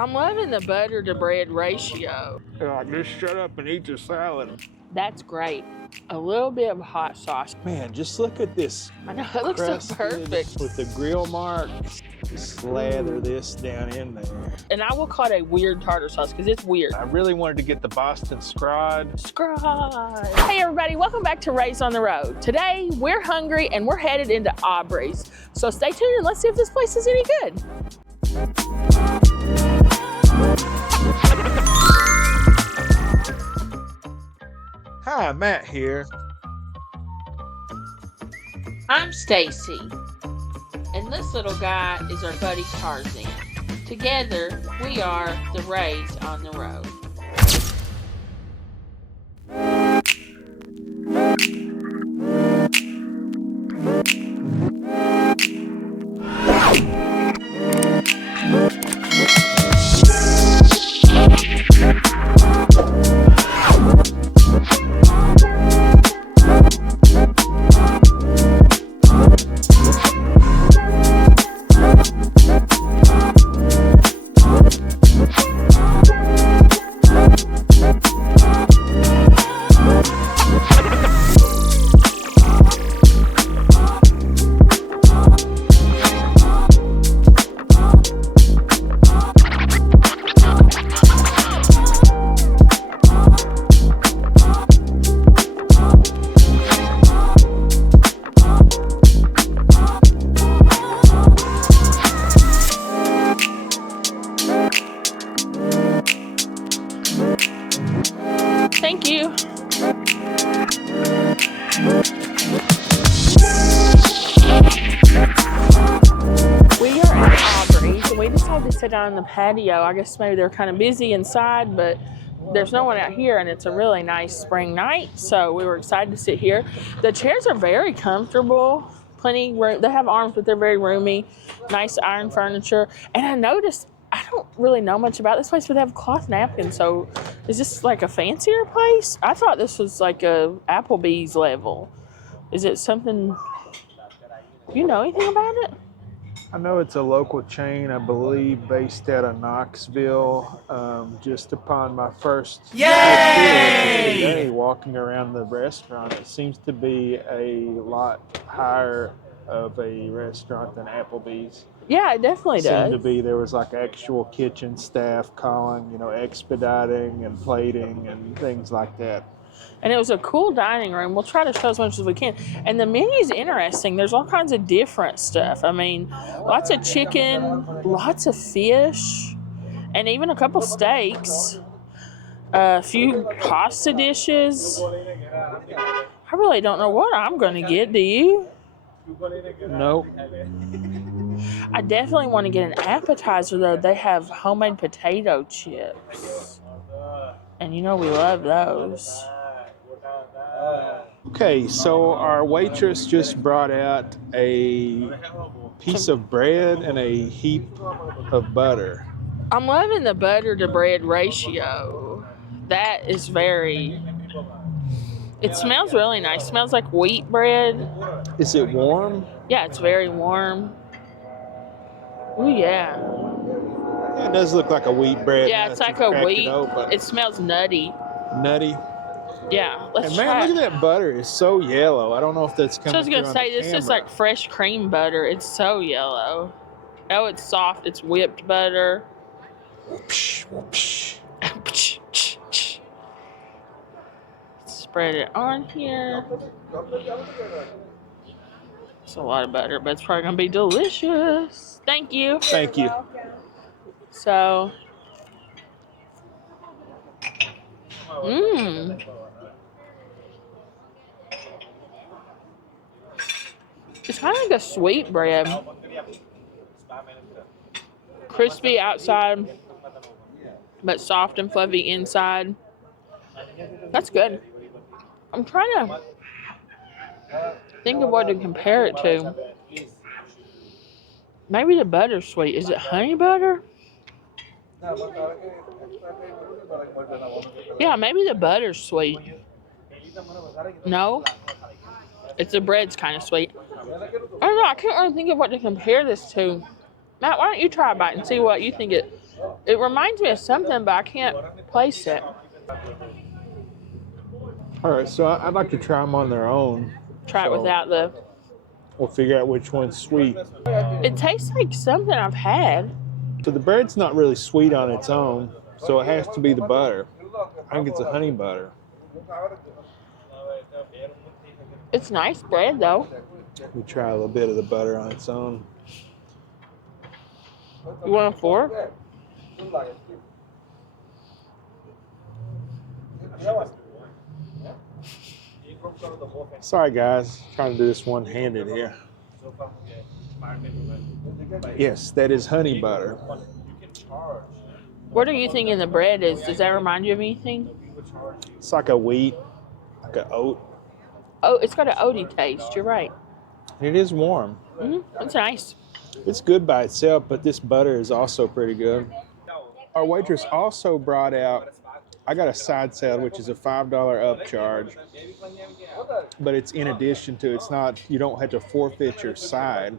I'm loving the butter to bread ratio. Just shut up and eat your salad. That's great. A little bit of hot sauce. Man, just look at this. I know, it looks so Crusted perfect. with the grill marks. Slather this down in there. And I will call it a weird tartar sauce because it's weird. I really wanted to get the Boston Scrod. Hey everybody, welcome back to Raised on the Road. Today we're hungry and we're headed into Aubre's. So stay tuned and let's see if this place is any good. Hi, Matt here. I'm Staci. And this little guy is our buddy Tarzan. Together, we are the Raised on the Road. Thank you. We are at Aubrey's and we decided to sit down on the patio. I guess maybe they're kind of busy inside, but there's no one out here and it's a really nice spring night. So we were excited to sit here. The chairs are very comfortable. Plenty room. They have arms, but they're very roomy. Nice iron furniture. And I noticed, I don't really know much about this place, but they have cloth napkins. So is this like a fancier place? I thought this was like a Applebee's level. Is it something, do you know anything about it? I know it's a local chain, I believe, based out of Knoxville. Just upon my first day walking around the restaurant, it seems to be a lot higher of a restaurant than Applebee's. Yeah, it definitely does. Seemed to be, there was like actual kitchen staff calling, expediting and plating and things like that. And it was a cool dining room. We'll try to show as much as we can. And the menu's interesting. There's all kinds of different stuff. I mean, lots of chicken, lots of fish, and even a couple steaks. A few pasta dishes. I really don't know what I'm going to get. Do you? Nope. I definitely want to get an appetizer, though. They have homemade potato chips. And we love those. Okay, so our waitress just brought out a piece of bread and a heap of butter. I'm loving the butter to bread ratio. That is it smells really nice. It smells like wheat bread. Is it warm? Yeah, it's very warm. Ooh, yeah. Yeah, it does look like a wheat bread. Yeah, it's like a wheat. It smells nutty. Nutty. Yeah, let's try. Man, look at that butter. It's so yellow. I don't know if that's coming. So I was gonna say this camera. is like fresh cream butter. It's so yellow. Oh, it's soft. It's whipped butter. Whoopsh, whoopsh. Spread it on here. It's a lot of butter, but it's probably gonna be delicious. Thank you. Thank you. So, it's kind of like a sweet bread. Crispy outside, but soft and fluffy inside. That's good. I'm trying to think of what to compare it to. Maybe the butter's sweet. Is it honey butter? Yeah, maybe the butter's sweet. No? It's the bread's kind of sweet. I don't know. I can't really think of what to compare this to. Matt, why don't you try a bite and see what you think it It reminds me of something, but I can't place it. All right, so I'd like to try them on their own. Try it So without the. we'll figure out which one's sweet. It tastes like something I've had. So the bread's not really sweet on its own, so it has to be the butter. I think it's a honey butter. It's nice bread though. We try a little bit of the butter on its own. You want a fork? Sorry guys, trying to do this one-handed here. Yes, that is honey butter. What are you thinking the bread is? Does that remind you of anything? It's like a wheat, like an oat. Oh, it's got an oaty taste. You're right. It is warm. It's nice. It's good by itself, but this butter is also pretty good. Our waitress also brought out, I got a side salad, which is a $5 upcharge, but it's in addition to, it's not, you don't have to forfeit your side.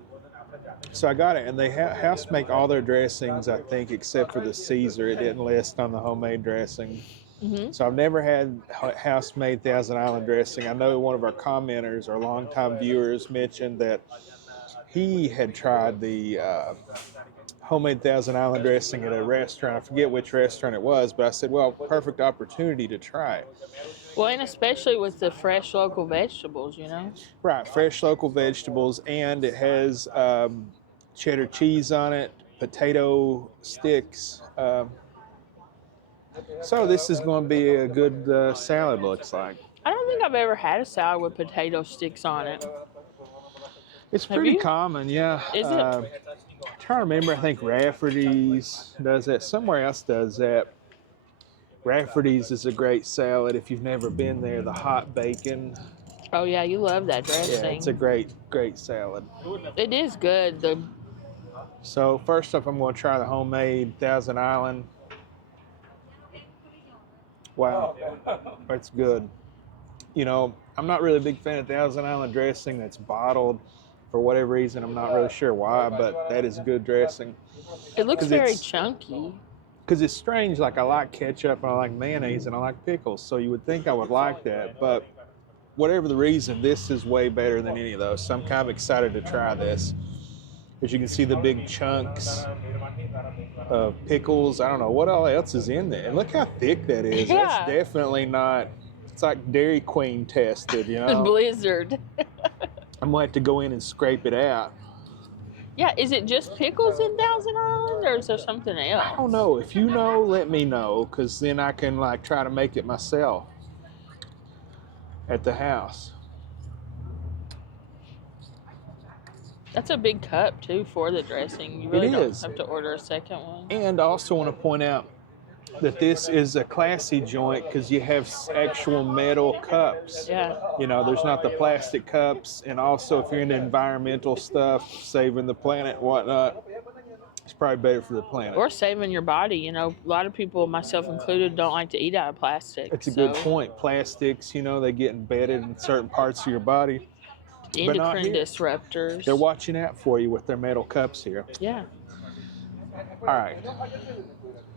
So I got it, and they house make all their dressings, I think, except for the Caesar. It didn't list on the homemade dressing. So I've never had house-made Thousand Island dressing. I know one of our commenters, our longtime viewers, mentioned that he had tried the homemade Thousand Island dressing at a restaurant. I forget which restaurant it was, but I said, well, perfect opportunity to try it. Well, and especially with the fresh local vegetables, you know? Right, fresh local vegetables, and it has cheddar cheese on it, potato sticks. So this is going to be a good salad, looks like. I don't think I've ever had a salad with potato sticks on it. It's pretty common, yeah. Is it? I'm trying to remember, I think Rafferty's does that. Somewhere else does that. Rafferty's is a great salad if you've never been there. The hot bacon. Oh, yeah, you love that dressing. Yeah, it's a great salad. It is good. So first up, I'm going to try the homemade Thousand Island. Wow, that's good. You know, I'm not really a big fan of Thousand Island dressing that's bottled for whatever reason. I'm not really sure why, but that is good dressing. It looks very chunky. Because it's strange, like I like ketchup and I like mayonnaise and I like pickles, so you would think I would like that, but whatever the reason, this is way better than any of those, so I'm kind of excited to try this. As you can see, the big chunks of pickles. I don't know what all else is in there. And look how thick that is. Yeah. That's definitely not, it's like Dairy Queen tested, you know? Blizzard. I'm going to have to go in and scrape it out. Yeah, is it just pickles in Thousand Island, or is there something else? I don't know. If you know, let me know, because then I can like try to make it myself at the house. That's a big cup, too, for the dressing. You really don't is. have to order a second one. And I also want to point out that this is a classy joint because you have actual metal cups. Yeah. You know, there's not the plastic cups. And also, if you're into environmental stuff, saving the planet and whatnot, it's probably better for the planet. Or saving your body. You know, a lot of people, myself included, don't like to eat out of plastic. That's a good point. Plastics, you know, they get embedded in certain parts of your body. Endocrine disruptors. They're watching out for you with their metal cups here. Yeah. All right.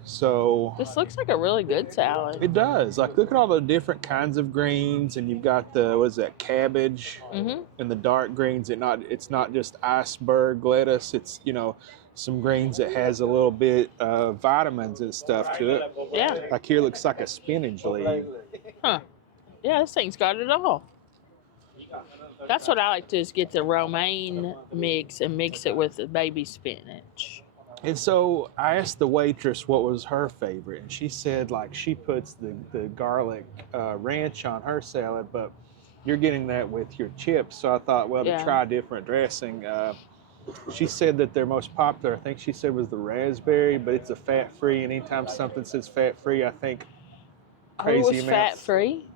So this looks like a really good salad. It does. Like, look at all the different kinds of greens, and you've got the, what is that, cabbage, and the dark greens. It's not just iceberg lettuce. It's, you know, some greens that has a little bit of vitamins and stuff to it. Yeah. Like here looks like a spinach leaf. Huh. Yeah, this thing's got it all. That's what I like to do, is get the romaine mix and mix it with the baby spinach. And so I asked the waitress what was her favorite, and she said like she puts the garlic ranch on her salad, but you're getting that with your chips. So I thought, well, to try a different dressing. She said that their most popular, I think she said, was the raspberry, but it's a fat-free, and anytime something says fat-free, I think crazy it was amounts. fat-free?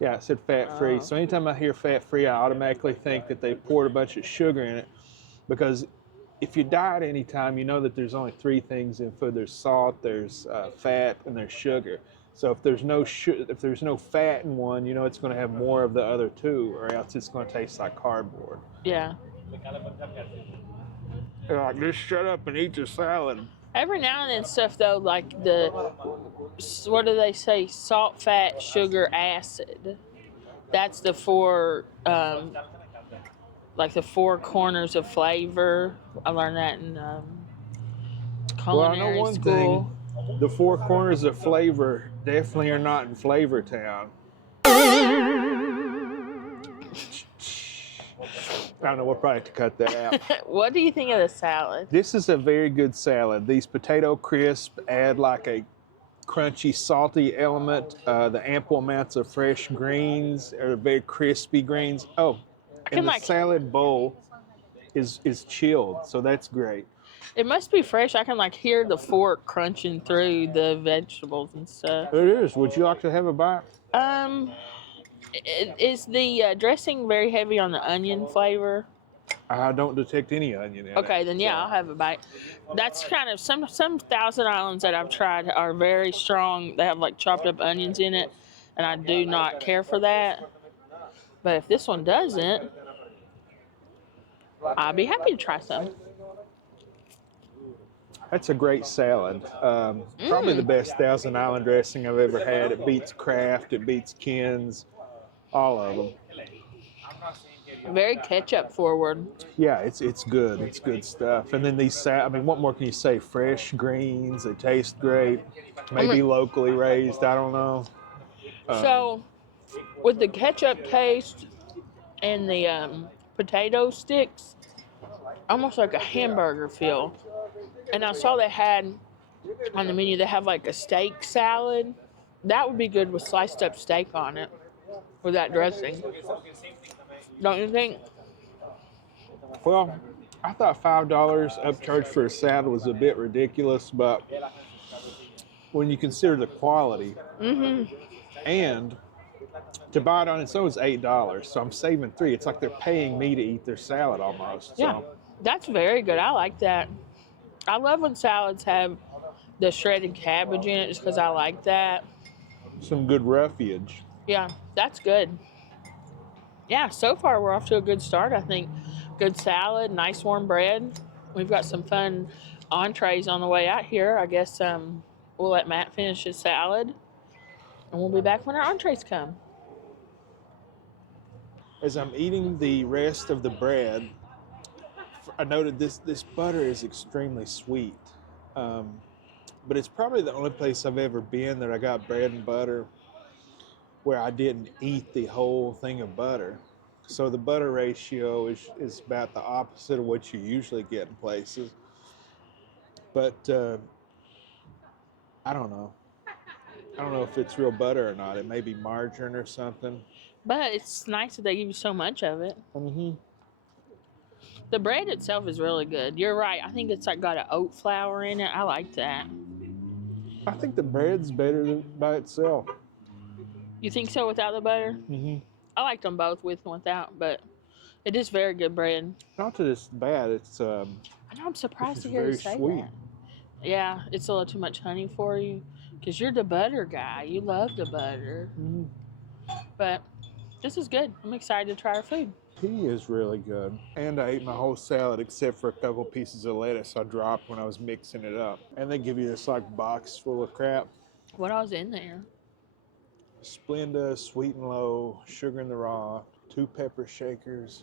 Yeah, it said fat-free. So anytime I hear fat-free, I automatically think that they poured a bunch of sugar in it, because if you diet anytime, you know that there's only three things in food. There's salt, there's fat, and there's sugar. So if there's no fat in one, you know it's going to have more of the other two, or else it's going to taste like cardboard. Yeah. They're like, just shut up and eat your salad. Every now and then stuff though, like what do they say? Salt, fat, sugar, acid. That's the four, like the four corners of flavor. I learned that in Well, I know culinary one school. thing. The four corners of flavor definitely are not in Flavor Town. I don't know, we'll probably have to cut that out. What do you think of the salad? This is a very good salad. These potato crisp add like a crunchy, salty element. The ample amounts of fresh greens are very crispy greens. Oh, and the salad bowl is chilled, so that's great. It must be fresh. I can like hear the fork crunching through the vegetables and stuff. It is. Would you like to have a bite? Is the dressing very heavy on the onion flavor? I don't detect any onion in it. Okay, then yeah, I'll have a bite. That's kind of some Thousand Islands that I've tried are very strong. They have like chopped up onions in it, and I do not care for that. But if this one doesn't, I'll be happy to try some. That's a great salad. Probably the best Thousand Island dressing I've ever had. It beats Kraft, it beats Ken's, all of them. Very ketchup forward. Yeah, it's good. It's good stuff. And then these, I mean, what more can you say? Fresh greens. They taste great. Maybe locally raised. I don't know. So, with the ketchup taste and the potato sticks, almost like a hamburger feel. And I saw they had on the menu, they have like a steak salad. That would be good with sliced up steak on it with that dressing. Don't you think? Well, I thought $5 upcharge for a salad was a bit ridiculous, but when you consider the quality and to buy it on its own is $8, so I'm saving $3. It's like they're paying me to eat their salad almost. Yeah, so. That's very good. I like that. I love when salads have the shredded cabbage in it just because I like that. Some good roughage. Yeah, that's good. Yeah, so far we're off to a good start, I think. Good salad, nice warm bread. We've got some fun entrees on the way out here. I guess we'll let Matt finish his salad, and we'll be back when our entrees come. As I'm eating the rest of the bread, I noted this butter is extremely sweet. But it's probably the only place I've ever been that I got bread and butter where I didn't eat the whole thing of butter. So the butter ratio is about the opposite of what you usually get in places. But I don't know. I don't know if it's real butter or not. It may be margarine or something. But it's nice that they give you so much of it. The bread itself is really good. You're right. I think it's like got an oat flour in it. I like that. I think the bread's better than by itself. You think so without the butter? I like them both with and without, but it is very good bread. Not that it's bad. It's I know, I'm surprised to hear you say that. Yeah, it's a little too much honey for you because you're the butter guy. You love the butter. But this is good. I'm excited to try our food. He is really good. And I ate my whole salad except for a couple pieces of lettuce I dropped when I was mixing it up. And they give you this like box full of crap. What all's in there? Splenda, sweet and low, sugar in the raw, 2 pepper shakers.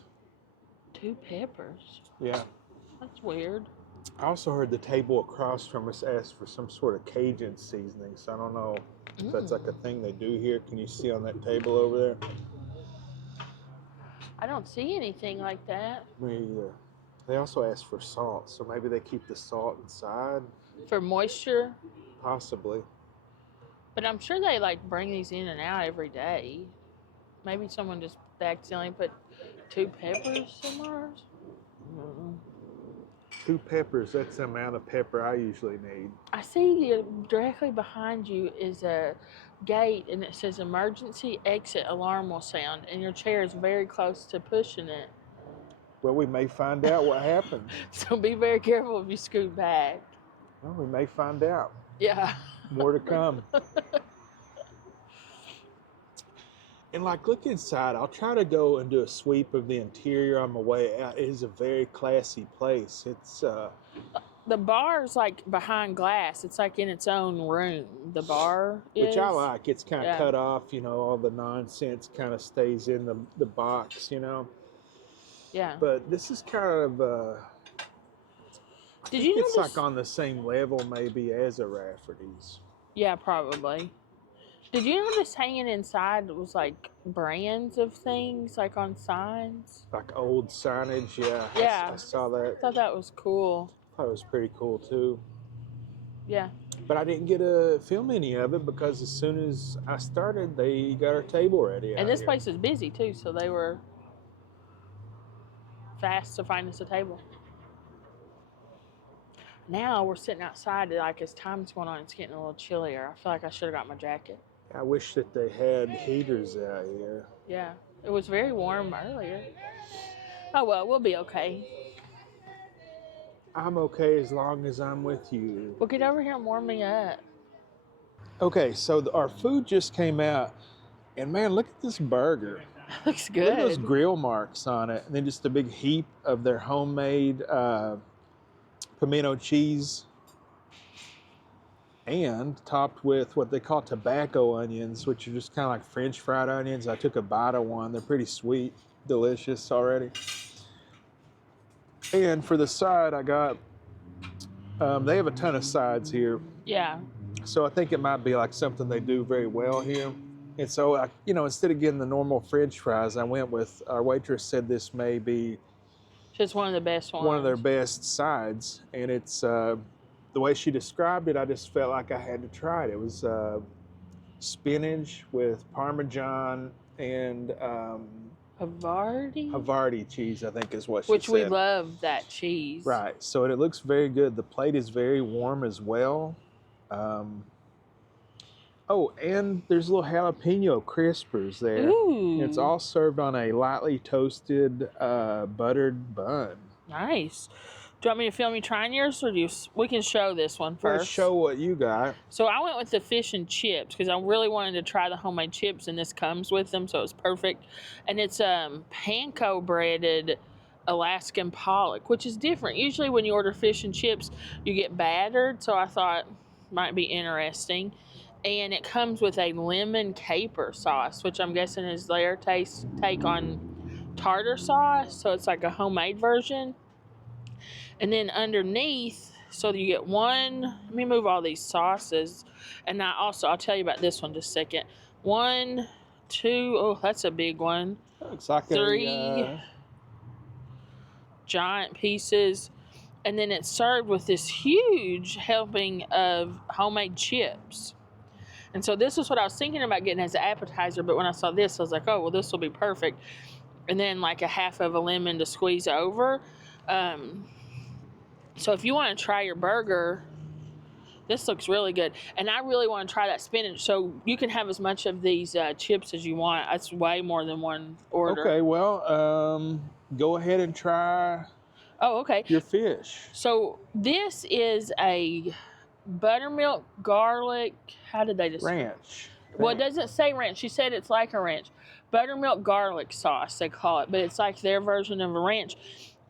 2 peppers? Yeah. That's weird. I also heard the table across from us ask for some sort of Cajun seasoning, so I don't know if that's like a thing they do here. Can you see on that table over there? I don't see anything like that. Me either. They also ask for salt, so maybe they keep the salt inside. For moisture? Possibly. But I'm sure they like bring these in and out every day. Maybe someone just accidentally put 2 peppers somewhere. 2 peppers, that's the amount of pepper I usually need. I see directly behind you is a gate and it says emergency exit alarm will sound and your chair is very close to pushing it. Well, we may find out what happened. So be very careful if you scoot back. Well, we may find out. Yeah. More to come. And like, look inside. I'll try to go and do a sweep of the interior on my way out. It is a very classy place. It's The bar's like behind glass. It's like in its own room. The bar is. Which I like. It's kind of Yeah. cut off, all the nonsense kind of stays in the box, Yeah. But this is kind of, Did you know it's this? like on the same level maybe as a Rafferty's. Yeah, probably. Did you know this hanging inside was like brands of things, like on signs? Like old signage, yeah. Yeah. I saw that. I thought that was cool. Thought it was pretty cool too. Yeah. But I didn't get to film any of it because as soon as I started, they got our table ready. And this place is busy too, so they were fast to find us a table. Now we're sitting outside, like as time's going on, it's getting a little chillier. I feel like I should have got my jacket. I wish that they had heaters out here. Yeah, it was very warm earlier. Oh well, we'll be okay. I'm okay as long as I'm with you. Well, get over here and warm me up. Okay, so our food just came out, and man, look at this burger. Looks Look at those good. grill marks on it, and then just a big heap of their homemade pimento cheese, and topped with what they call tobacco onions, which are just kind of like French fried onions. I took a bite of one. They're pretty sweet, delicious already. And for the side, I got, they have a ton of sides here. Yeah. So I think it might be like something they do very well here. And so, instead of getting the normal French fries, I went with, our waitress said this may be Just one of the best ones. one of their best sides. And it's, the way she described it, I just felt like I had to try it. It was spinach with Parmesan and Havarti cheese, I think is what she said. Which we love that cheese. Right. So it looks very good. The plate is very warm as well. And there's little jalapeno crispers there. Ooh. It's all served on a lightly toasted buttered bun. Nice. Do you want me to film you trying yours, or we can show this one first? Let's show what you got. So I went with the fish and chips because I really wanted to try the homemade chips, and this comes with them, so it's perfect. And it's panko breaded Alaskan pollock, which is different. Usually when you order fish and chips, you get battered, so I thought might be interesting. And it comes with a lemon caper sauce, which I'm guessing is their take on tartar sauce. So it's like a homemade version. And then underneath, so you get one, let me move all these sauces. And I'll tell you about this one just a second. 1, 2, oh, that's a big one. Looks like 3 giant pieces. And then it's served with this huge helping of homemade chips. And so this is what I was thinking about getting as an appetizer, but when I saw this, I was like, oh, well, this will be perfect. And then like a half of a lemon to squeeze over. So if you want to try your burger, this looks really good. And I really want to try that spinach, so you can have as much of these chips as you want. That's way more than one order. Okay, well, go ahead and try your fish. So this is a buttermilk garlic, how did they describe Ranch. Well, it doesn't say ranch. She said it's like a ranch. Buttermilk garlic sauce, they call it. But it's like their version of a ranch.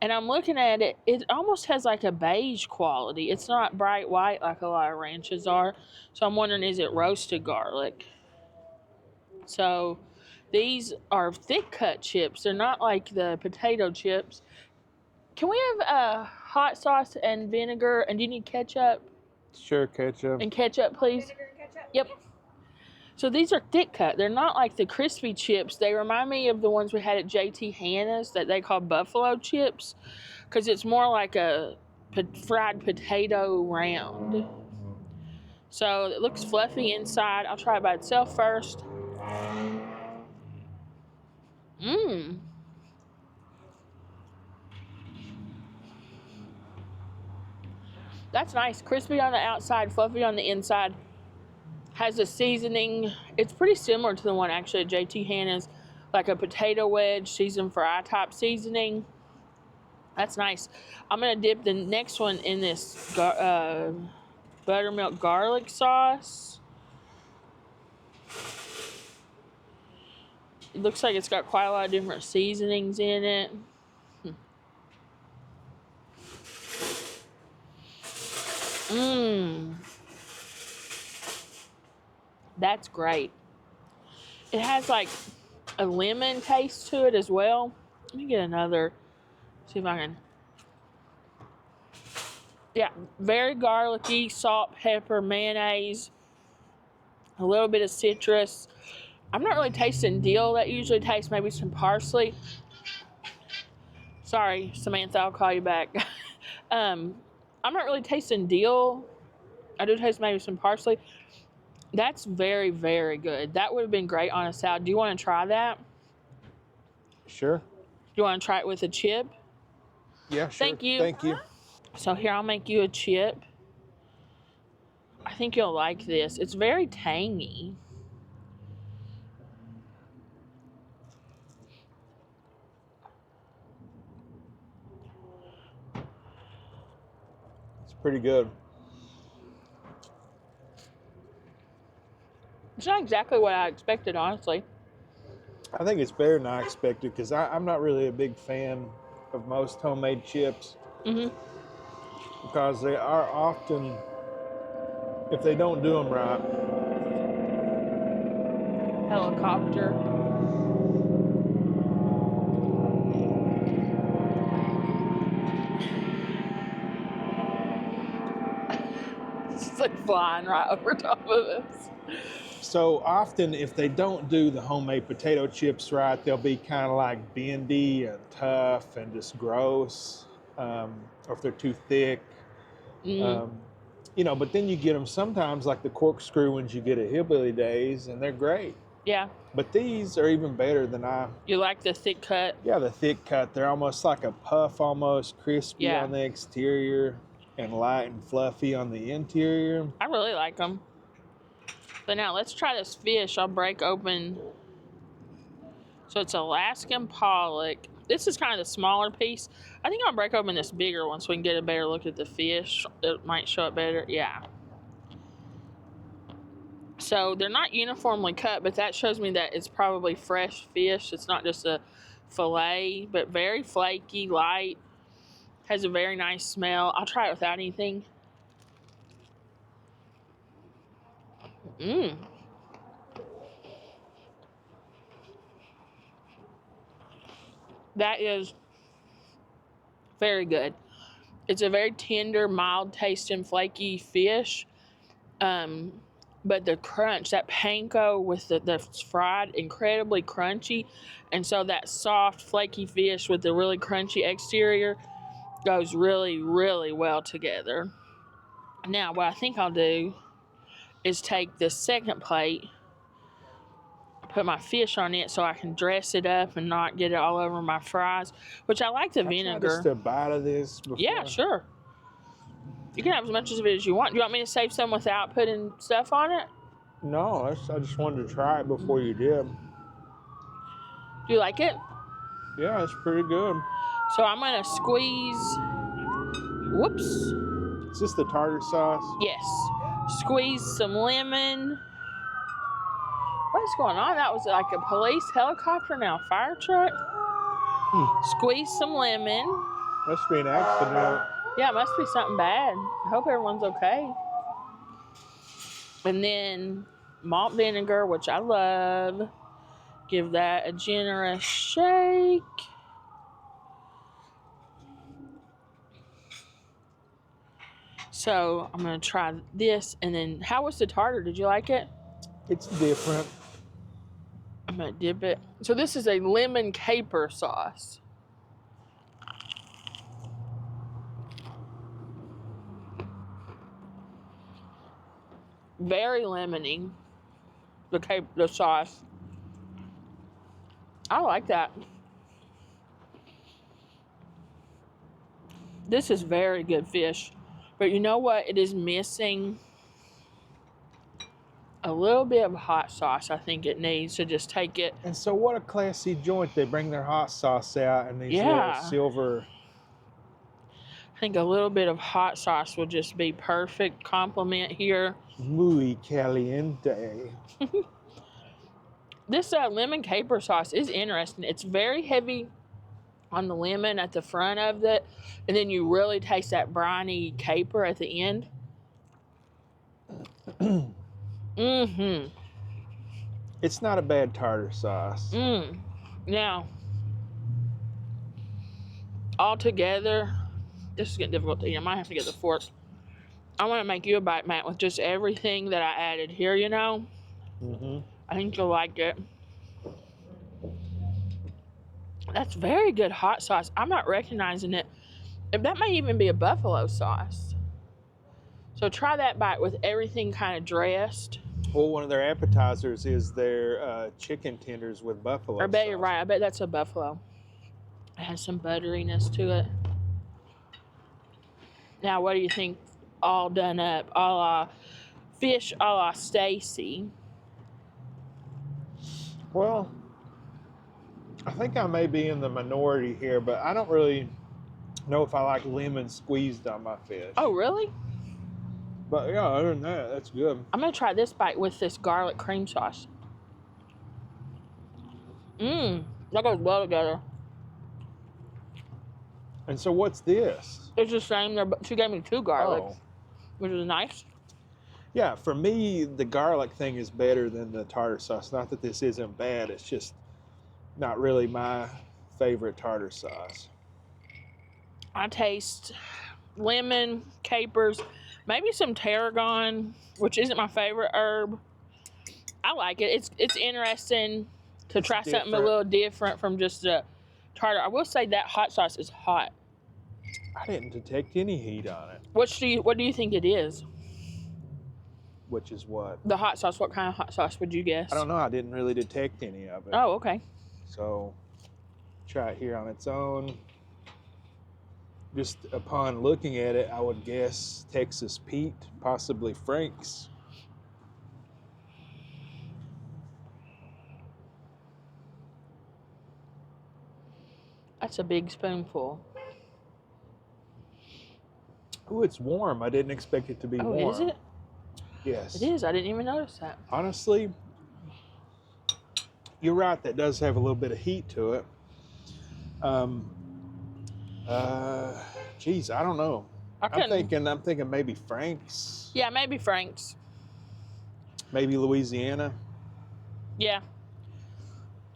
And I'm looking at it. It almost has like a beige quality. It's not bright white like a lot of ranches are. So I'm wondering, is it roasted garlic? So these are thick cut chips. They're not like the potato chips. Can we have hot sauce and vinegar? And do you need ketchup? Sure, ketchup. And ketchup, please. Vinegar and ketchup? Yep. So these are thick cut. They're not like the crispy chips. They remind me of the ones we had at JT Hannah's that they call buffalo chips, because it's more like a fried potato round. So it looks fluffy inside. I'll try it by itself first. Mmm. That's nice. Crispy on the outside, fluffy on the inside. Has a seasoning. It's pretty similar to the one actually at JT Hannah's, like a potato wedge seasoned fry type seasoning. That's nice. I'm going to dip the next one in this buttermilk garlic sauce. It looks like it's got quite a lot of different seasonings in it. Mmm. That's great. It has like a lemon taste to it as well. Let me get another. See if I can. Yeah, very garlicky, salt, pepper, mayonnaise, a little bit of citrus. I'm not really tasting dill. That usually tastes maybe some parsley. Sorry, Samantha, I'll call you back. I'm not really tasting dill. I do taste maybe some parsley. That's very, very good. That would have been great on a salad. Do you want to try that? Sure. Do you want to try it with a chip? Yeah, sure. Thank you. Thank you. So here, I'll make you a chip. I think you'll like this. It's very tangy. It's pretty good. It's not exactly what I expected, honestly. I think it's better than I expected because I'm not really a big fan of most homemade chips. Because they are often, if they don't do them right. Helicopter. It's like flying right over top of us. So often, if they don't do the homemade potato chips right, they'll be kind of like bendy and tough and just gross. Or if they're too thick. But then you get them sometimes like the corkscrew ones you get at Hillbilly Days, and they're great. Yeah. But these are even better than You like the thick cut? Yeah, the thick cut. They're almost like a puff, almost crispy on the exterior and light and fluffy on the interior. I really like them. But now let's try this fish. I'll break open. So it's Alaskan pollock. This is kind of the smaller piece. I think I'll break open this bigger one so we can get a better look at the fish. It might show it better. Yeah. So they're not uniformly cut, but that shows me that it's probably fresh fish. It's not just a fillet, but very flaky, light. Has a very nice smell. I'll try it without anything. That is very good. It's a very tender, mild tasting, flaky fish. But the crunch, that panko with the fried, incredibly crunchy. And so that soft, flaky fish with the really crunchy exterior goes really, really well together. Now, what I think I'll do is take this second plate, put my fish on it so I can dress it up and not get it all over my fries, which I like the vinegar. Just a bite of this before? Yeah, sure. You can have as much of it as you want. Do you want me to save some without putting stuff on it? No, I just wanted to try it before you did. Do you like it? Yeah, it's pretty good. So I'm going to squeeze. Whoops. Is this the tartar sauce? Yes. Squeeze some lemon. What's going on? That was like a police helicopter, now a fire truck. Squeeze some lemon. Must be an accident. Yeah, it must be something bad. I hope everyone's okay. And then malt vinegar, which I love. Give that a generous shake. So I'm going to try this. And then, how was the tartar? Did you like it? It's different. I'm going to dip it. So this is a lemon caper sauce. Very lemony. The sauce. I like that. This is very good fish. But you know what? It is missing a little bit of hot sauce. I think it needs to just take it. And so what a classy joint. They bring their hot sauce out and these little silver. I think a little bit of hot sauce will just be perfect complement here. Muy caliente. This lemon caper sauce is interesting. It's very heavy on the lemon at the front of it, and then you really taste that briny caper at the end. Mm-hmm. It's not a bad tartar sauce. Now, all together, this is getting difficult to eat. I might have to get the fork. I want to make you a bite, Matt, with just everything that I added here, you know? I think you'll like it. That's very good hot sauce. I'm not recognizing it. That may even be a buffalo sauce. So try that bite with everything kind of dressed. Well, one of their appetizers is their chicken tenders with buffalo I bet sauce. you're right. I bet that's a buffalo. It has some butteriness to it. Now, what do you think? All done up, a la fish, a la Staci. Well, I think I may be in the minority here, but I don't really know if I like lemon squeezed on my fish. Oh, really? But yeah, other than that, that's good. I'm going to try this bite with this garlic cream sauce. That goes well together. And so what's this? It's the same. She gave me 2 garlics, Oh. which is nice. Yeah, for me, the garlic thing is better than the tartar sauce. Not that this isn't bad, it's just not really my favorite tartar sauce. I taste lemon, capers, maybe some tarragon, which isn't my favorite herb. I like it. It's interesting to try something a little different from just a tartar. I will say that hot sauce is hot. I didn't detect any heat on it. What do you think it is? Which is what? The hot sauce. What kind of hot sauce would you guess? I don't know. I didn't really detect any of it. Oh, okay. So try it here on its own. Just upon looking at it, I would guess Texas Pete, possibly Frank's. That's a big spoonful. Oh, it's warm. I didn't expect it to be warm. Oh, is it? Yes. It is. I didn't even notice that. Honestly, you're right. That does have a little bit of heat to it. Geez, I don't know. I'm thinking maybe Frank's. Yeah, maybe Frank's. Maybe Louisiana. Yeah.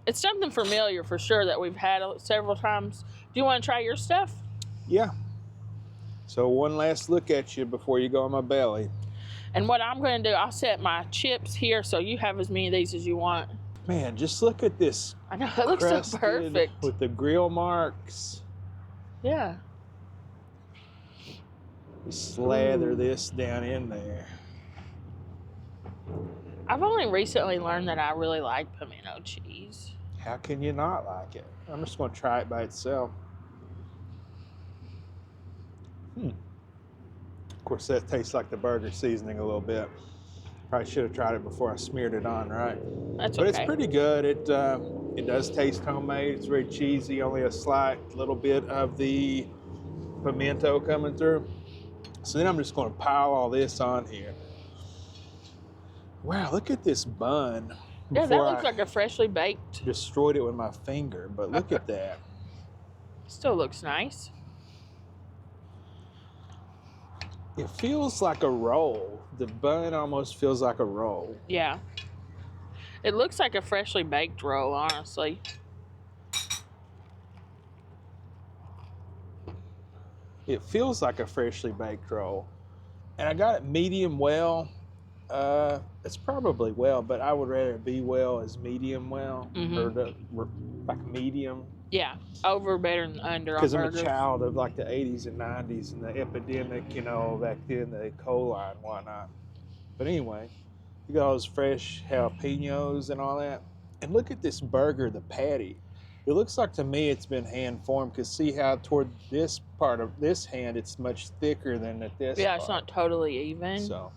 It's something familiar for sure that we've had several times. Do you want to try your stuff? Yeah. So one last look at you before you go on my belly. And what I'm going to do, I'll set my chips here so you have as many of these as you want. Man, just look at this. I know, it looks so perfect. With the grill marks. Yeah. Slather this down in there. I've only recently learned that I really like pimento cheese. How can you not like it? I'm just going to try it by itself. Of course, that tastes like the burger seasoning a little bit. Probably should have tried it before I smeared it on, right? That's but okay. It's pretty good. It does taste homemade. It's very cheesy. Only a slight little bit of the pimento coming through. So then I'm just going to pile all this on here. Wow, look at this bun. Yeah, that looks like a freshly baked. Destroyed it with my finger, but look at that. Still looks nice. It feels like a roll. The bun almost feels like a roll. Yeah. It looks like a freshly baked roll, honestly. It feels like a freshly baked roll. And I got it medium well. It's probably well, but I would rather it be well as medium well. Or like medium. Yeah, over better than under on Because I'm burgers. a child of like the 80s and 90s and the epidemic, you know, back then, the E. coli and whatnot. But anyway, you got all those fresh jalapenos and all that. And look at this burger, the patty. It looks like to me it's been hand formed, because see how toward this part of this hand it's much thicker than at this part. It's not totally even. So.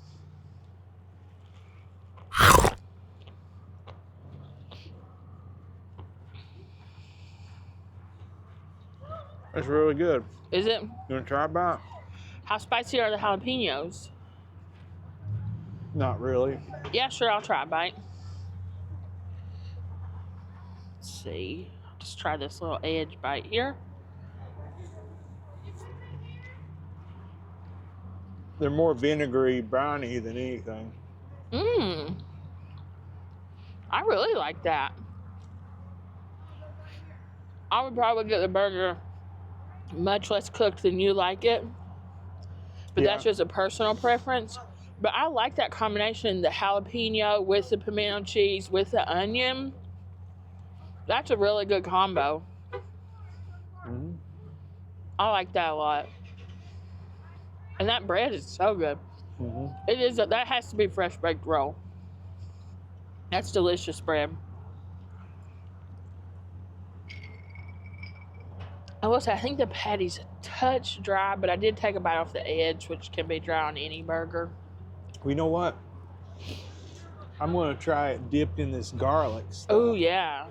That's really good. Is it? You want to try a bite? How spicy are the jalapenos? Not really. Yeah, sure, I'll try a bite. Let's see. I'll just try this little edge bite here. They're more vinegary, briny than anything. Mmm. I really like that. I would probably get the burger much less cooked than you like it. But Yeah. that's just a personal preference. But I like that combination, the jalapeno with the pimento cheese with the onion. That's a really good combo. Mm-hmm. I like that a lot. And that bread is so good. Mm-hmm. It is. That has to be fresh baked roll. That's delicious bread. I will say, I think the patty's a touch dry, but I did take a bite off the edge, which can be dry on any burger. Well, you know what? I'm going to try it dipped in this garlic stuff. Oh, yeah.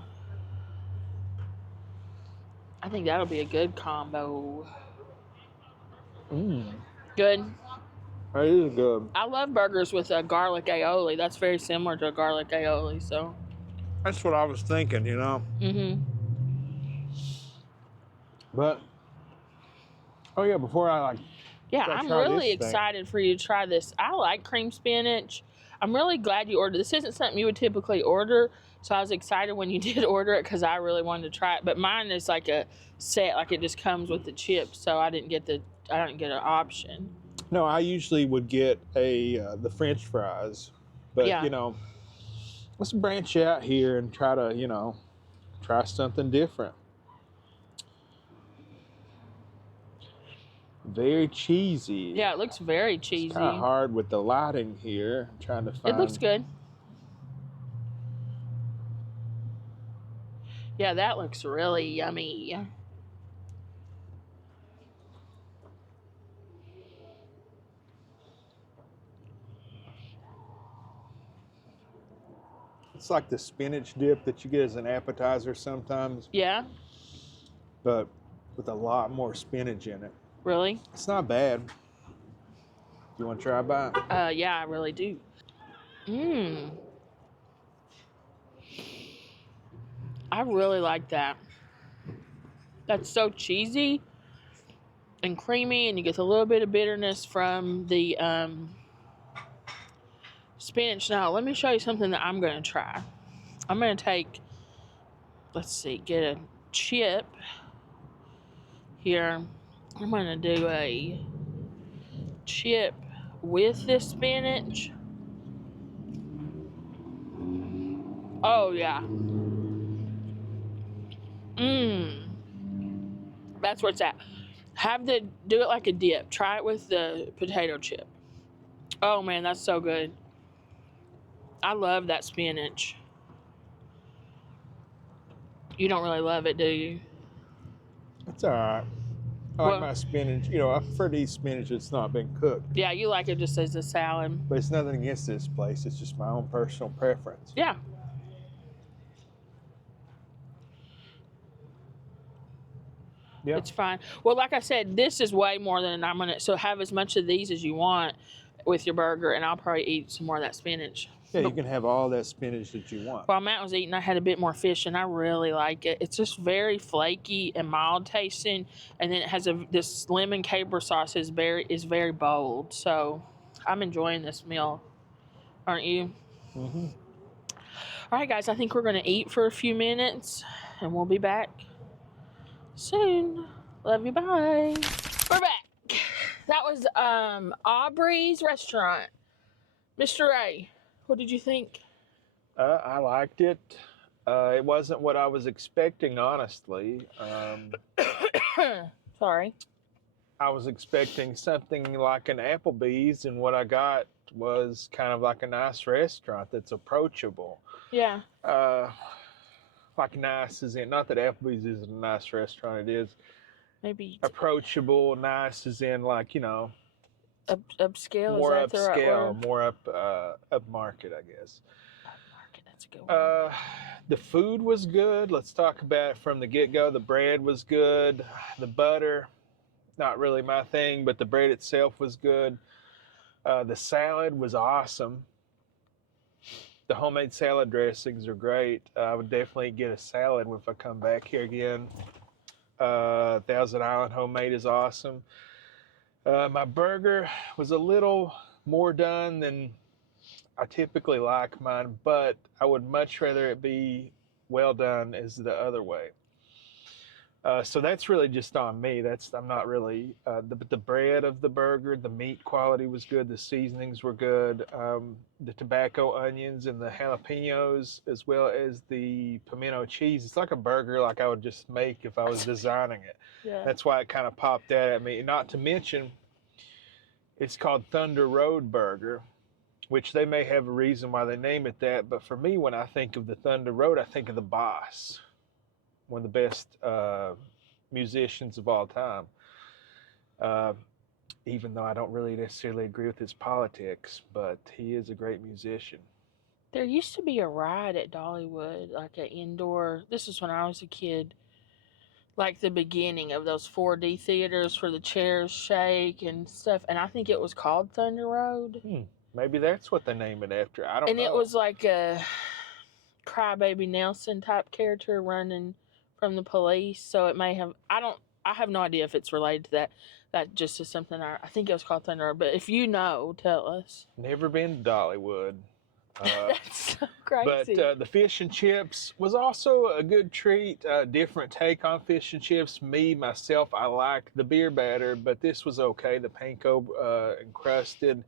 I think that'll be a good combo. Mmm. Good. That is good. I love burgers with a garlic aioli. That's very similar to a garlic aioli, so. That's what I was thinking, you know. Mm-hmm. But, oh yeah, before I Yeah, I'm really excited for you to try this. I like cream spinach. I'm really glad you ordered. This isn't something you would typically order, so I was excited when you did order it because I really wanted to try it. But mine is like a set, like it just comes with the chips, so I didn't get an option. No, I usually would get the French fries, but Yeah. you know, let's branch out here and try to try something different. Very cheesy. Yeah, it looks very cheesy. It's kind of hard with the lighting here. I'm trying to find. It looks good. Yeah, that looks really yummy. It's like the spinach dip that you get as an appetizer sometimes. Yeah? But with a lot more spinach in it. Really? It's not bad. You want to try a bite? Yeah, I really do. Mmm. I really like that. That's so cheesy and creamy, and you get a little bit of bitterness from the spinach. Now, let me show you something that I'm going to try. I'm going to take, get a chip here. I'm going to do a chip with this spinach. Oh, yeah. Mmm. That's where it's at. Do it like a dip. Try it with the potato chip. Oh, man, that's so good. I love that spinach. You don't really love it, do you? It's all right. I like my spinach. I prefer to eat spinach that's not been cooked. Yeah, you like it just as a salad. But it's nothing against this place. It's just my own personal preference. Yeah. Yep. It's fine. Well, like I said, this is way more than I'm going to... So have as much of these as you want with your burger, and I'll probably eat some more of that spinach. Yeah, you can have all that spinach that you want. While Matt was eating, I had a bit more fish, and I really like it. It's just very flaky and mild tasting, and then it has this lemon caper sauce is very bold. So I'm enjoying this meal, aren't you? Mm-hmm. All right, guys, I think we're going to eat for a few minutes, and we'll be back soon. Love you. Bye. We're back. That was Aubrey's restaurant. Mr. Ray, what did you think? I liked it. It wasn't what I was expecting, honestly. Sorry. I was expecting something like an Applebee's, and what I got was kind of like a nice restaurant that's approachable. Yeah. Like nice as in, not that Applebee's isn't a nice restaurant, it is. Maybe approachable, nice as in like, upscale, more is that the right upscale, word? more up market, I guess. Upmarket, that's a good one. The food was good. Let's talk about it from the get-go. The bread was good. The butter, not really my thing, but the bread itself was good. The salad was awesome. The homemade salad dressings are great. I would definitely get a salad if I come back here again. Thousand Island homemade is awesome. My burger was a little more done than I typically like mine, but I would much rather it be well done as the other way. So that's really just on me. I'm not really the bread of the burger. The meat quality was good. The seasonings were good. The tobacco onions and the jalapenos, as well as the pimento cheese. It's like a burger, like I would just make if I was designing it. Yeah. That's why it kind of popped out at me. Not to mention, it's called Thunder Road Burger, which they may have a reason why they name it that. But for me, when I think of the Thunder Road, I think of the boss, one of the best musicians of all time. Even though I don't really necessarily agree with his politics, but he is a great musician. There used to be a ride at Dollywood, like an indoor. This is when I was a kid, like the beginning of those 4D theaters where the chairs shake and stuff. And I think it was called Thunder Road. Maybe that's what they name it after. I don't know. And it was like a Crybaby Nelson type character running from the police. So it may have, I have no idea if it's related to that. That just is something I think it was called Thunder Road. But if you know, tell us. Never been to Dollywood. That's so crazy. But the fish and chips was also a good treat. Different take on fish and chips. Myself, I like the beer batter, but this was okay. The panko encrusted.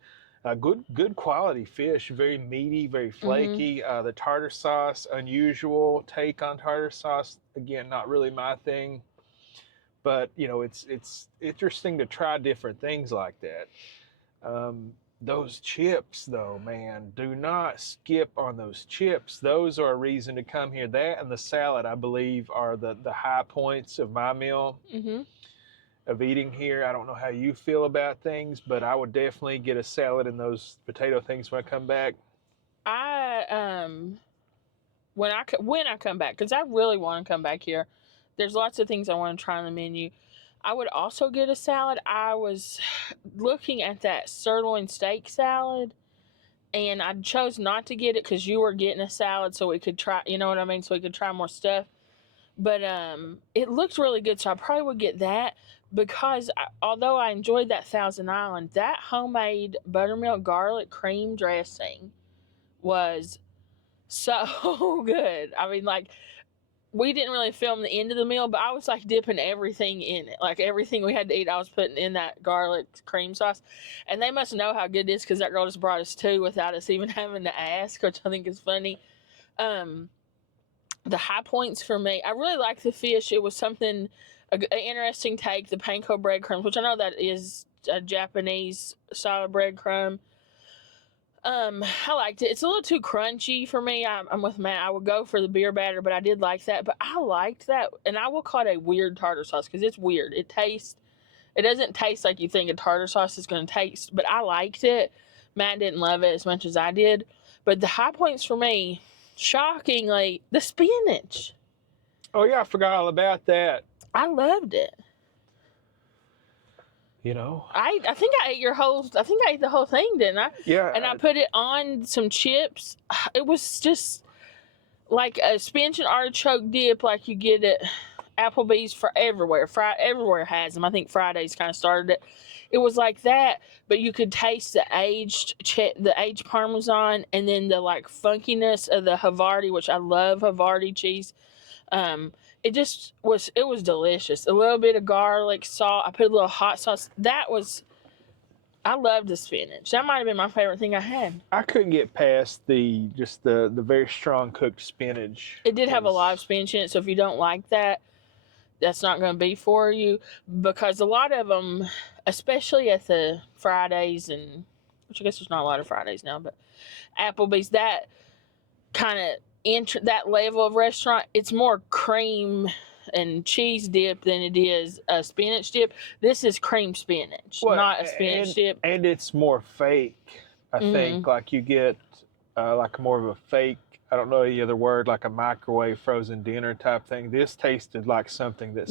Good quality fish, very meaty, very flaky. The tartar sauce, unusual take on tartar sauce. Again, not really my thing, but it's interesting to try different things like that. Those chips, though, man, do not skip on those chips. Those are a reason to come here. That and the salad, I believe, are the high points of my meal. Of eating here. I don't know how you feel about things, but I would definitely get a salad and those potato things when I come back. When I come back, because I really want to come back here. There's lots of things I want to try on the menu. I would also get a salad. I was looking at that sirloin steak salad, and I chose not to get it because you were getting a salad, so we could try. You know what I mean? So we could try more stuff. But it looked really good, so I probably would get that because although I enjoyed that Thousand Island, that homemade buttermilk garlic cream dressing was so good. I mean, like, we didn't really film the end of the meal, but I was like dipping everything in it. Like everything we had to eat, I was putting in that garlic cream sauce. And they must know how good it is because that girl just brought us two without us even having to ask, which I think is funny. The high points for me, I really liked the fish. It was something, an interesting take, the panko breadcrumbs, which I know that is a Japanese style breadcrumb. I liked it. It's a little too crunchy for me. I'm with Matt. I would go for the beer batter, but I did like that. But I liked that, and I will call it a weird tartar sauce because it's weird. It doesn't taste like you think a tartar sauce is going to taste, but I liked it. Matt didn't love it as much as I did. But the high points for me, shockingly, the spinach. Oh yeah, I forgot all about that. I loved it. I think I ate the whole thing, didn't I? Yeah. And I put it on some chips. It was just like a spinach and artichoke dip like you get at Applebee's for everywhere. Everywhere has them. I think Fridays kind of started it. It was like that, but you could taste the aged Parmesan and then the like funkiness of the Havarti, which I love Havarti cheese. It was delicious. A little bit of garlic, salt. I put a little hot sauce. I loved the spinach. That might have been my favorite thing I had. I couldn't get past the very strong cooked spinach. It did have a lot of spinach in it, so if you don't like that, that's not going to be for you. Because a lot of them, especially at the Fridays, which I guess there's not a lot of Fridays now, but Applebee's, that kind of that level of restaurant, it's more cream and cheese dip than it is a spinach dip. This is cream spinach, not a spinach dip. And it's more fake, I think. Like you get like more of a fake, I don't know any other word, like a microwave frozen dinner type thing. This tasted like something that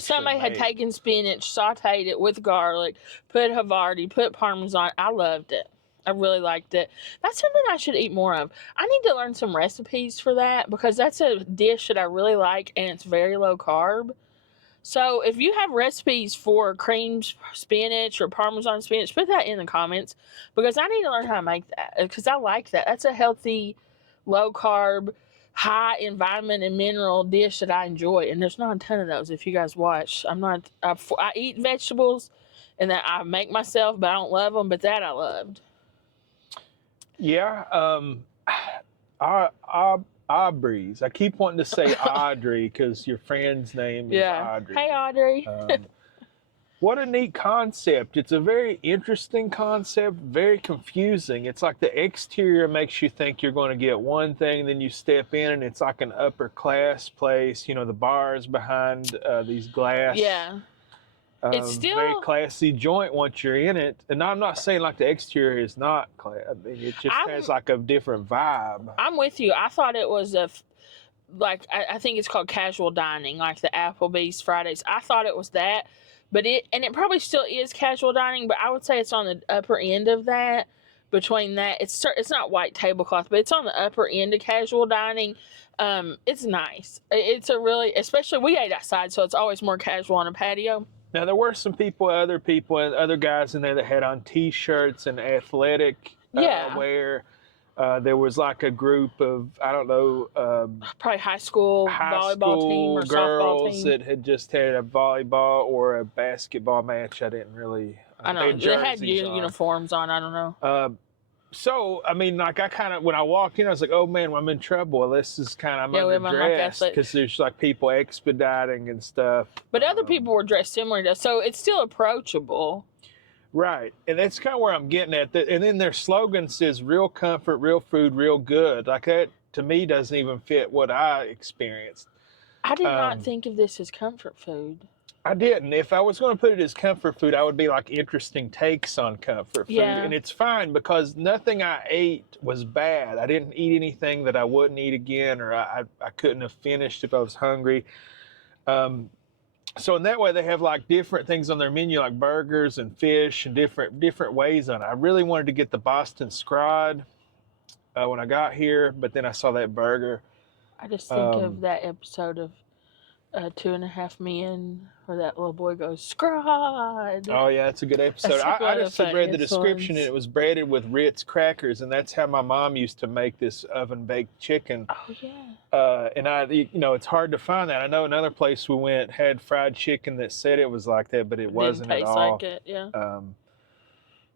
somebody had taken spinach, sauteed it with garlic, put Havarti, put Parmesan. I loved it. I really liked it. That's something I should eat more of. I need to learn some recipes for that because that's a dish that I really like and it's very low carb. So if you have recipes for cream spinach or Parmesan spinach, put that in the comments because I need to learn how to make that because I like that. That's a healthy, low carb, high in vitamin and mineral dish that I enjoy. And there's not a ton of those. If you guys watch, I eat vegetables and that I make myself, but I don't love them. But that I loved. Yeah. Aubrey's. I keep wanting to say Audrey because your friend's name is Audrey. Hey, Audrey. What a neat concept. It's a very interesting concept, very confusing. It's like the exterior makes you think you're going to get one thing, then you step in and it's like an upper class place. You know, the bars behind these glass. Yeah. It's still very classy joint once you're in it. And I'm not saying like the exterior is not classy. I mean, it just has like a different vibe. I'm with you. I thought it was I think it's called casual dining, like the Applebee's Fridays. I thought it was that, but it probably still is casual dining, but I would say it's on the upper end of that. Between that, it's not white tablecloth, but it's on the upper end of casual dining. It's nice. It's a really, especially we ate outside, so it's always more casual on a patio. Now, there were some other people and other guys in there that had on T-shirts and athletic wear. There was like a group of, I don't know. Probably high school volleyball team or softball team. That had just had a volleyball or a basketball match. I didn't really. I know. They had uniforms on. I don't know. So, I mean, like when I walked in, I was like, oh man, I'm in trouble. Well, this is I'm underdressed because there's like people expediting and stuff. But other people were dressed similar to us, so it's still approachable. Right. And that's kind of where I'm getting at. And then their slogan says real comfort, real food, real good. Like that to me doesn't even fit what I experienced. I did not think of this as comfort food. I didn't. If I was going to put it as comfort food, I would be like interesting takes on comfort food. Yeah. And it's fine because nothing I ate was bad. I didn't eat anything that I wouldn't eat again or I couldn't have finished if I was hungry. So in that way, they have like different things on their menu, like burgers and fish and different ways on it. I really wanted to get the Boston Scrod when I got here, but then I saw that burger. I just think of that episode of 2.5 Men where that little boy goes, Scrod. Oh, yeah, it's a good episode. I just read the description and it was breaded with Ritz crackers, and that's how my mom used to make this oven-baked chicken. Oh, yeah. And it's hard to find that. I know another place we went had fried chicken that said it was like that, but it wasn't at all. Didn't taste like it, yeah.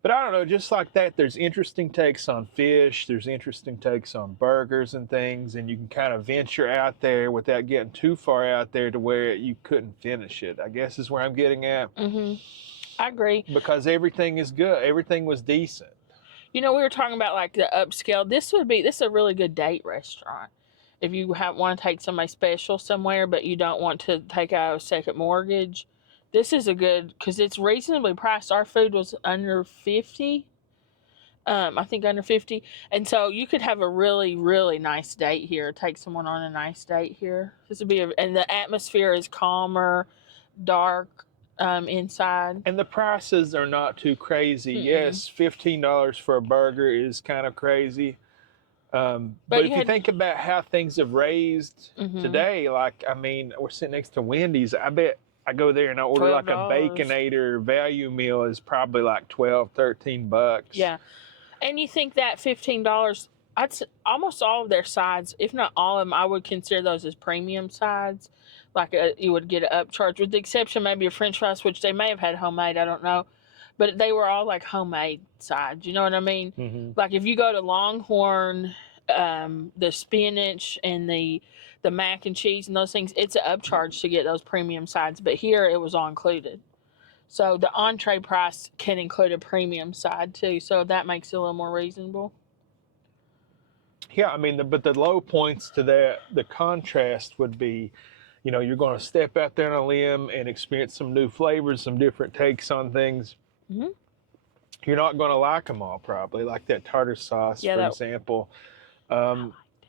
But I don't know, just like that, there's interesting takes on fish, there's interesting takes on burgers and things, and you can kind of venture out there without getting too far out there to where you couldn't finish it, I guess is where I'm getting at. Mm-hmm. I agree. Because everything is good. Everything was decent. You know, we were talking about like the upscale. This is a really good date restaurant. If you want to take somebody special somewhere, but you don't want to take out a second mortgage, this is a good, because it's reasonably priced. Our food was under 50. I think under 50. And so you could have a really, really nice date here. Take someone on a nice date here. This would be and the atmosphere is calmer, dark inside. And the prices are not too crazy. Mm-mm. Yes, $15 for a burger is kind of crazy. But if you think about how things have raised today, like, I mean, we're sitting next to Wendy's. I bet I go there and I order like a Baconator value meal is probably like $12, $13. Yeah. And you think that $15, almost all of their sides, if not all of them, I would consider those as premium sides. Like you would get an upcharge, with the exception maybe of French fries, which they may have had homemade, I don't know. But they were all like homemade sides, you know what I mean? Mm-hmm. Like if you go to Longhorn, the spinach and the mac and cheese and those things, it's an upcharge to get those premium sides. But here it was all included. So the entree price can include a premium side too. So that makes it a little more reasonable. Yeah, I mean, but the low points to that, the contrast would be, you know, you're going to step out there on a limb and experience some new flavors, some different takes on things. Mm-hmm. You're not going to like them all, probably, like that tartar sauce, for example.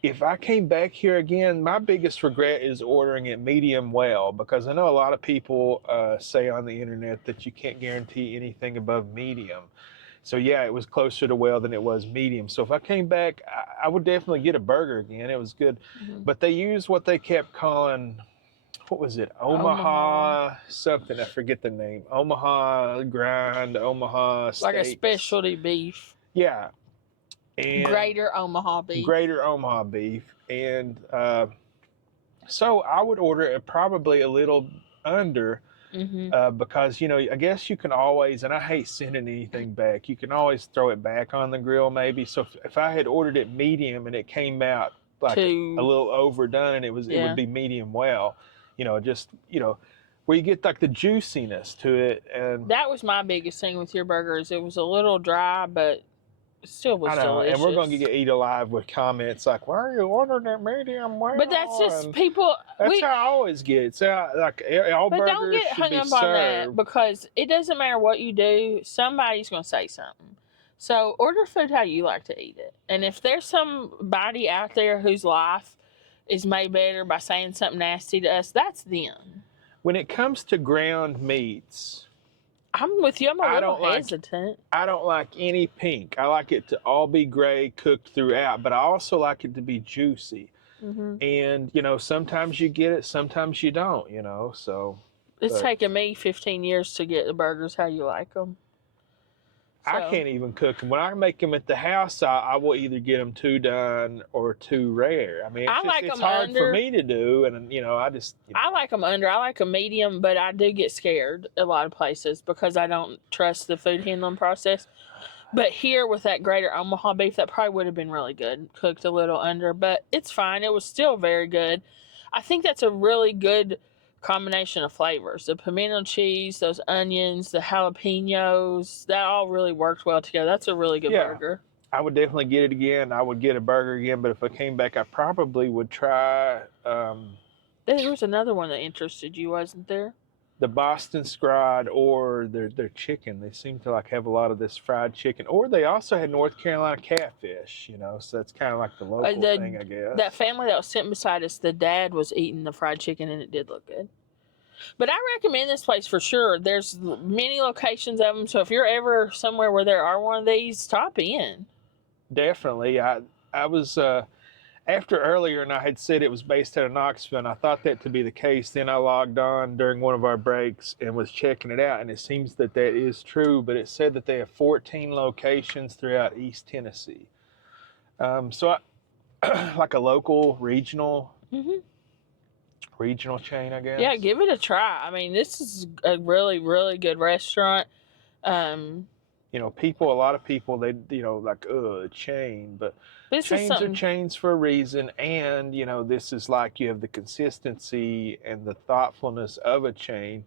If I came back here again, my biggest regret is ordering it medium well, because I know a lot of people say on the internet that you can't guarantee anything above medium. So yeah, it was closer to well than it was medium. So if I came back, I would definitely get a burger again. It was good. Mm-hmm. But they used what they kept calling what was it? Omaha something. I forget the name. Omaha grind, Omaha steaks. Like a specialty beef. Yeah. And Greater Omaha beef. Greater Omaha beef. And so I would order it probably a little under because, you know, I guess you can always, and I hate sending anything back, you can always throw it back on the grill maybe. So if I had ordered it medium and it came out like a little overdone and it would be medium well, you know, just, you know, where you get like the juiciness to it. And that was my biggest thing with your burgers. It was a little dry, but it still was delicious. And we're going to get eat alive with comments like, why are you ordering it medium well? But that's just people. That's how I always get it. So like all but burgers don't get hung should up be on served. that because it doesn't matter what you do. Somebody's going to say something. So order food how you like to eat it. And if there's somebody out there whose life is made better by saying something nasty to us, that's them. When it comes to ground meats, I'm with you. I'm a little hesitant. I don't like any pink. I like it to all be gray, cooked throughout, but I also like it to be juicy. And, you know, sometimes you get it, sometimes you don't, you know, so. It's taken me 15 years to get the burgers how you like them. So. I can't even cook them. When I make them at the house, I will either get them too done or too rare. I mean, it's hard for me to do, and you know, I just. You know. I like them under. I like them medium, but I do get scared a lot of places because I don't trust the food handling process. But here with that Greater Omaha beef, that probably would have been really good, cooked a little under, but it's fine. It was still very good. I think that's a really good combination of flavors. The pimento cheese, those onions, the jalapenos, that all really worked well together. That's a really good burger. I would definitely get it again. I would get a burger again, but if I came back, I probably would try... there was another one that interested you, wasn't there? The Boston Scrod or their chicken. They seem to like have a lot of this fried chicken. Or they also had North Carolina catfish, you know, so that's kind of like the local thing, I guess. That family that was sitting beside us, the dad was eating the fried chicken and it did look good. But I recommend this place for sure. There's many locations of them, so if you're ever somewhere where there are one of these, stop in. Definitely. I was... after earlier, and I had said it was based out of Knoxville, and I thought that to be the case. Then I logged on during one of our breaks and was checking it out, and it seems that is true, but it said that they have 14 locations throughout East Tennessee. So like a local, regional chain, I guess. Yeah, give it a try. I mean, this is a really, really good restaurant. You know, a lot of people, they, you know, like, a chain, but chains are chains for a reason. And, you know, this is like you have the consistency and the thoughtfulness of a chain.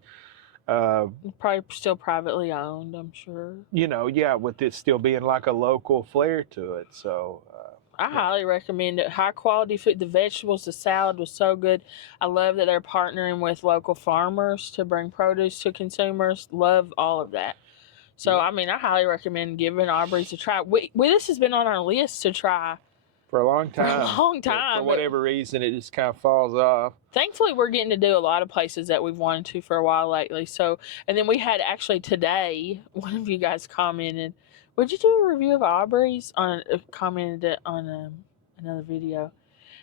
Probably still privately owned, I'm sure. You know, yeah, with it still being like a local flair to it. So, I highly recommend it. High quality food. The vegetables, the salad was so good. I love that they're partnering with local farmers to bring produce to consumers. Love all of that. So, I mean, I highly recommend giving Aubrey's a try. This has been on our list to try. For a long time. For whatever reason, it just kind of falls off. Thankfully, we're getting to do a lot of places that we've wanted to for a while lately. So, and then we had actually today, one of you guys commented, would you do a review of Aubrey's? Commented it on another video.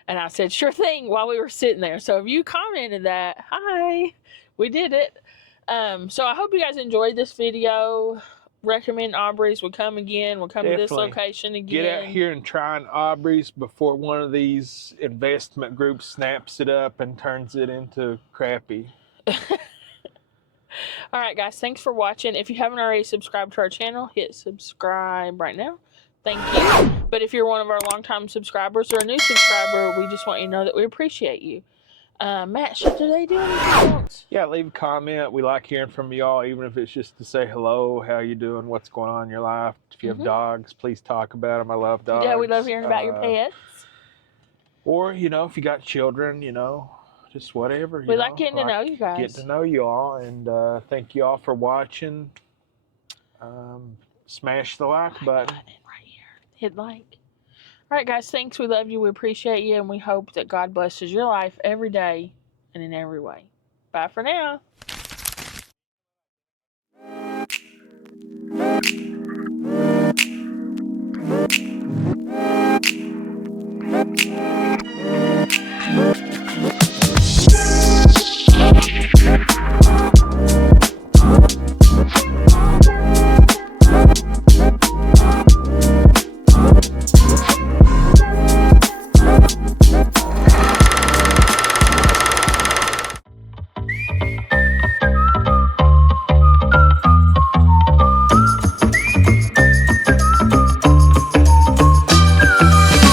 And I said, sure thing, while we were sitting there. So if you commented that, hi, we did it. So I hope you guys enjoyed this video. Recommend Aubrey's. We'll come again. We'll come to this location again. Get out here and try an Aubrey's before one of these investment groups snaps it up and turns it into crappy. All right, guys. Thanks for watching. If you haven't already subscribed to our channel, hit subscribe right now. Thank you. But if you're one of our longtime subscribers or a new subscriber, we just want you to know that we appreciate you. Matt, should they do anything else? Yeah, leave a comment. We like hearing from y'all, even if it's just to say hello, how you doing, what's going on in your life. If you have dogs, please talk about them. I love dogs. Yeah, we love hearing about your pets. Or, you know, if you got children, you know, just whatever. We like getting to know you guys. Get to know you all, and thank you all for watching. Smash the like button. Right here. Hit like. All right, guys, thanks. We love you. We appreciate you, and we hope that God blesses your life every day and in every way. Bye for now.